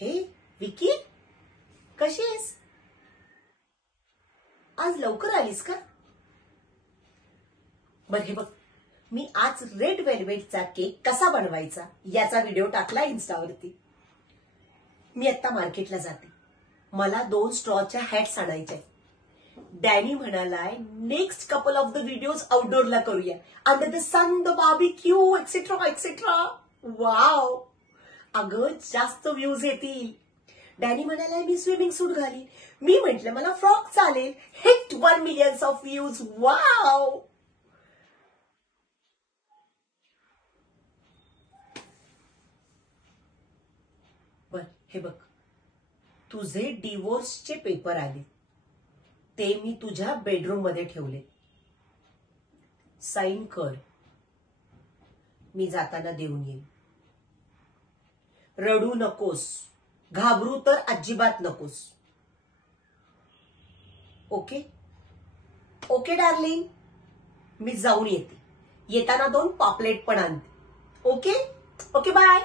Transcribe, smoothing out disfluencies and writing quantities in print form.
हे विकी, कशी आहेस? आज लवकर आलीस का? बरं हे बघ, मी आज रेड वेल्वेटचा केक कसा बनवायचा याचा व्हिडिओ टाकला इन्स्टावरती. मी आता मार्केटला जाते. मला 2 स्ट्रॉच्या हॅट्स आणायच्या. डॅनी म्हणालाय next couple of the videos आउटडोअरला करूया, under the sun, the barbecue etcetera etcetera. Wow, अगं जास्त व्ह्यूज येतील. डॅनी म्हणालाय मी स्विमिंग सूट घालीन. मी म्हंटल मला फ्रॉक चालेल. Hit 1 million of views. Wow. बर हे बघ, तुझे डिवोर्सचे पेपर आले, ते मी तुझ्या बेडरूम मध्ये ठेवले. साइन कर, मी जाताना देऊन येईन. रडू नकोस, घाबरू तर अजिबात नकोस. ओके ओके डार्लिंग, मी जाऊन येते. येताना 2 पॉपलेट पण आणते. Okay okay, bye.